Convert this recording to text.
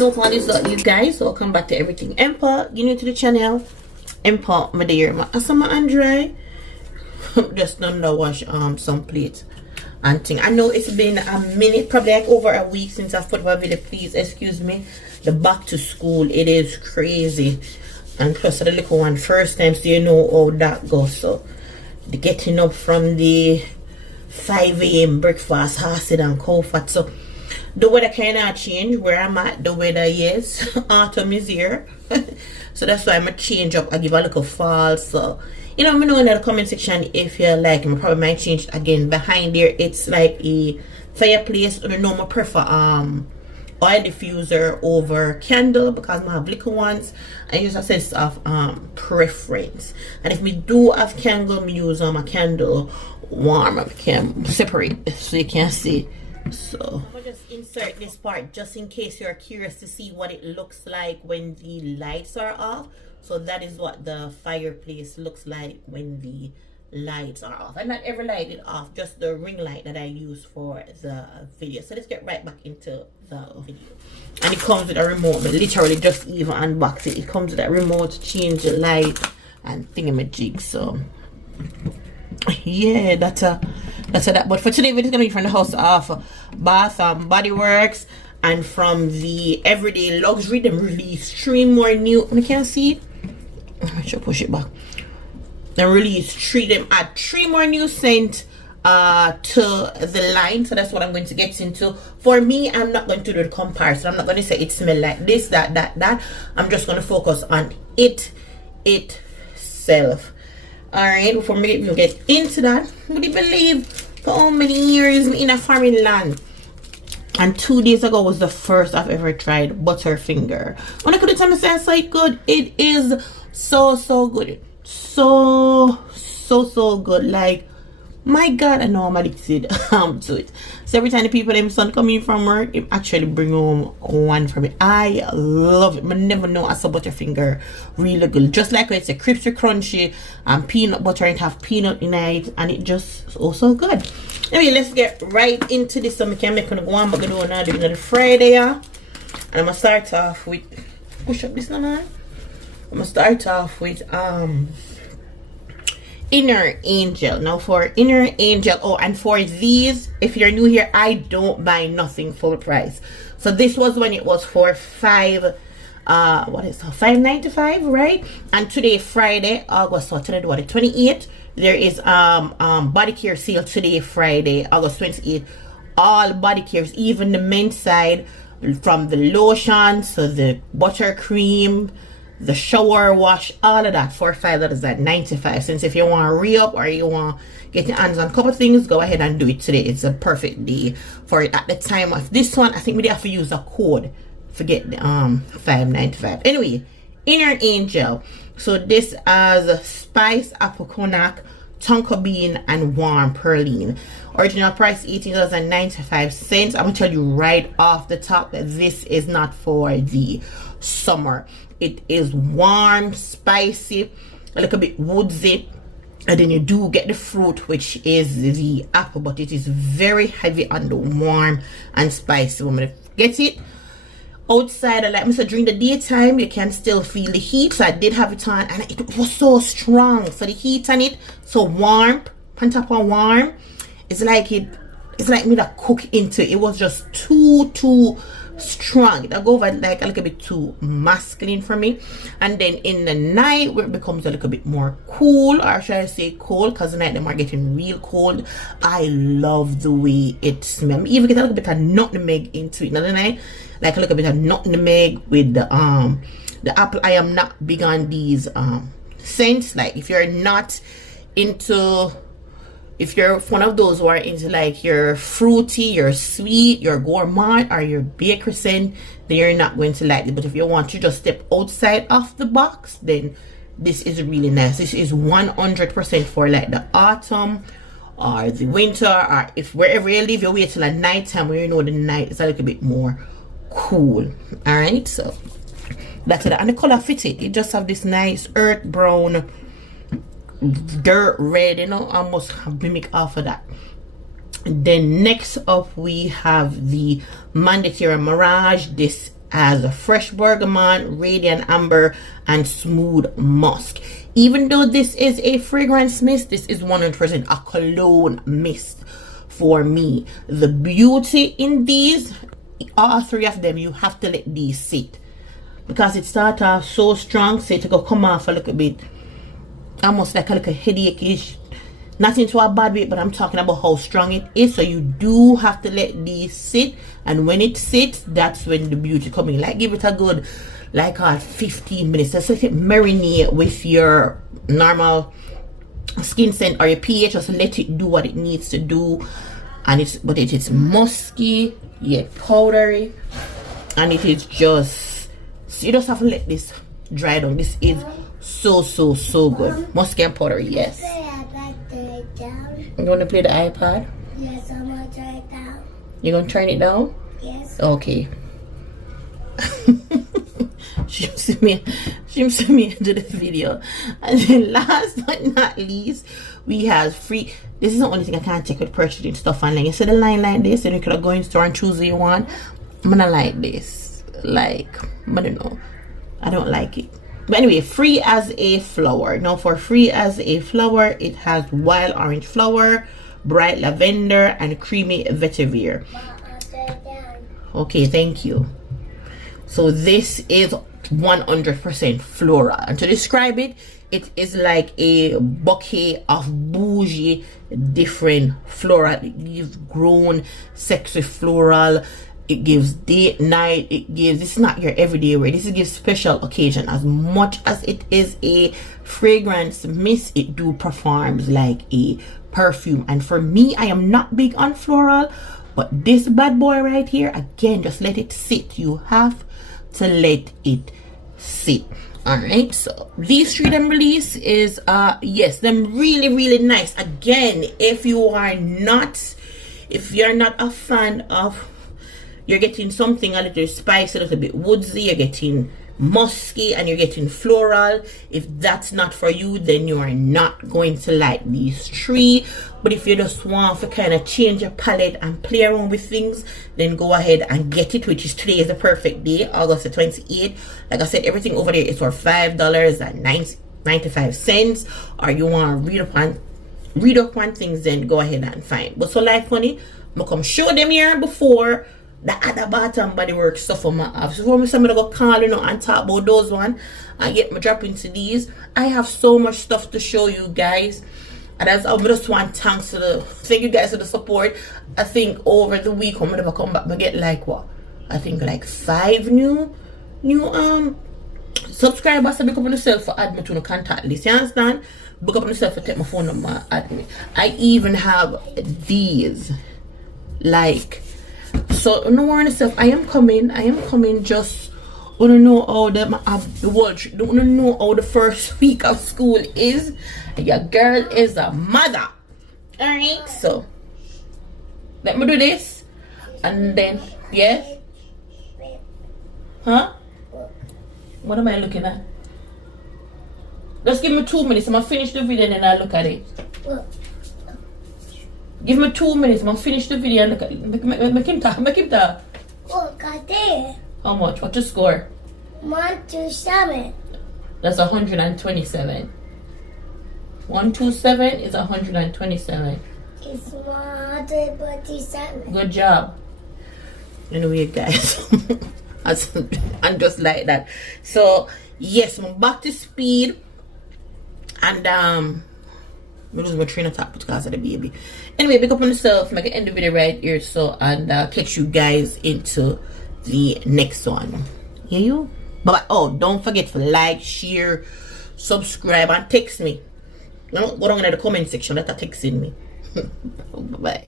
know for this you guys, welcome back to Everything Empa. You new to the channel, Empa, my dear, my asama Andre. Just don't know wash some plates and thing. I know it's been a minute, probably like over a week since I've put my video. Please excuse me. The back to school, it is crazy, and plus the little one first time, so you know how that goes. So the getting up from the 5 a.m. breakfast, acid and comfort. So the weather kind of change where I'm at. The weather, yes, autumn is here. So that's why I'm gonna change up. I give a little fall. So you know, me know in the comment section if you like. I probably might change it again. Behind there, it's like a fireplace. I don't know, I prefer oil diffuser over candle because I have little ones. I use a sense of preference. And if we do have candle, me use a candle warm. I can separate so you can see. So I'm gonna just insert this part just in case you're curious to see what it looks like when the lights are off. So that is what the fireplace looks like when the lights are off. And not every light is off, just the ring light that I use for the video. So let's get right back into the video. And it comes with a remote, but literally just even unbox it. It comes with a remote to change the light and thingamajig. So yeah, that's that. But for today, it's gonna be from the house of Bath and Body Works, and from the Everyday Luxury. Them release 3 more new. I can't see it. I should push it back. They release 3 more new scent to the line. So that's what I'm going to get into. For me, I'm not going to do the comparison. I'm not going to say it smells like this, that. I'm just going to focus on it itself. Alright, before we get into that, would you believe for how many years in a foreign land? And 2 days ago was the first I've ever tried Butterfinger. When I could tell me say it's so good, it is so good. So good. Like, my God, I know I'm addicted to it. So every time the people them son come in from work, it actually bring home one for me. I love it. I never know I saw Butterfinger really good. Just like it's a crispy crunchy and peanut butter and have peanut in it, and it just so good. Anyway, let's get right into this. So we can make go on, but we do another Friday, yeah. And I'm gonna start off with push up this now, man. I'm gonna start off with Inner Angel. Now for Inner Angel, and for these, if you're new here, I don't buy nothing full price. So this was when it was for $5.95, right? And today, Friday, August, what today, 28th, there is body care sale today, Friday, August 28th. All body cares, even the men's side, from the lotion, so the buttercream, the shower wash, all of that for $5.95. If you want to re-up or you want to get your hands on a couple things, go ahead and do it today. It's a perfect day for it. At the time of this one, I think we have to use a code. Forget the $5.95. Anyway, Inner Angel. So this has spice, apple cognac, tonka bean, and warm praline. Original price $18.95. I'm gonna tell you right off the top that this is not for the summer. It is warm, spicy, a little bit woodsy, and then you do get the fruit, which is the apple, but it is very heavy on the warm and spicy. When I get it outside, like I said, during the daytime, you can still feel the heat. So I did have it on, and it was so strong. So the heat on it, so warm, on top of warm, it's like me that cook into it. It was just too strong. It'll go over like a little bit too masculine for me. And then in the night, where it becomes a little bit more cool, or should I say cold, because the night them are getting real cold. I love the way it smells. Even get a little bit of nutmeg into it in the night, like a little bit of nutmeg with the apple. I am not big on these scents. Like if you're one of those who are into like your fruity, your sweet, your gourmand, or your bakery scent, then you're not going to like it. But if you want to just step outside of the box, then this is really nice. This is 100% for like the autumn or the winter, or if wherever you live, you wait till the night time where you know the night is a little bit more cool. All right, so that's it. And the color fit it. It just have this nice earth brown, dirt red, you know, almost mimic off of that. Then next up we have the Mandatory Mirage. This as a fresh bergamot, radiant amber, and smooth musk. Even though this is a fragrance mist, this is 100% a cologne mist for me. The beauty in these, all three of them, you have to let these sit, because it starts off so strong, so it will come off a little bit, almost like a little headache-ish. Not into a bad way, but I'm talking about how strong it is. So you do have to let these sit, and when it sits, that's when the beauty comes in. Like, give it a good, like, 15 minutes. Just let it marinate with your normal skin scent or your pH. Just let it do what it needs to do. And but it is musky yet powdery, and it is just, so you just have to let this dry down. This is so good. Musky and powdery, yes. You want to play the iPad? Yes, I'm gonna turn it down. You gonna turn it down? Yes. Okay. She sent me into the video. And then last but not least, we have free. This is the only thing I can't take with purchasing stuff online. You see the line like this, and you could go in store and choose what you want. I'm gonna like this. Like, I don't know. I don't like it. But anyway, free as a flower. Now for free as a flower, it has wild orange flower, bright lavender, and creamy vetiver. Okay, thank you. So this is 100% floral, and to describe it, it is like a bouquet of bougie different floral. It gives grown sexy floral. It gives date night. It gives, this is not your everyday wear. This gives special occasion. As much as it is a fragrance mist, it do performs like a perfume. And for me, I am not big on floral, but this bad boy right here, again, just let it sit. You have to let it sit. All right, so these three them release is yes, them really nice. Again, if you're not a fan of, you're getting something a little spicy, a little bit woodsy, you're getting musky, and you're getting floral, if that's not for you, then you are not going to like these three. But if you just want to kind of change your palette and play around with things, then go ahead and get it, which is today is the perfect day, August the 28th. Like I said, everything over there is for $5.95, or you want to read up on things, then go ahead and find. But so like funny, I'm gonna come show them here before the other bottom body work stuff for my app. So for somebody go call, you know, and talk about those one and get me drop into these. I have so much stuff to show you guys, and as I just want thank you guys for the support. I think over the week I'm gonna come back, I get like what, I think like 5 new subscribers. So pick up on yourself for add me to the contact list, you understand? Book up on yourself for take my phone number, add me. I even have these, like, so no worry yourself. I am coming. Just wanna know how them have the world. Don't wanna know how the first week of school is. Your girl is a mother. Alright, so let me do this, and then yes. Huh? What am I looking at? Just give me 2 minutes. I'm gonna finish the video and then I'll look at it. Give me 2 minutes. I'm gonna finish the video and look at it. Make him talk. Look at there. How much? What's your score? 127. That's 127. 127 is 127. It's 127. Good job. Anyway, guys. And just like that. So yes, I'm back to speed. And I lose my train of thought because of the baby. Anyway, pick up on yourself, make an end the video right here, so, and catch you guys into the next one. Hear you? Bye. Oh, don't forget to like, share, subscribe, and text me. No, go down in the comment section. Let her text in me. Bye.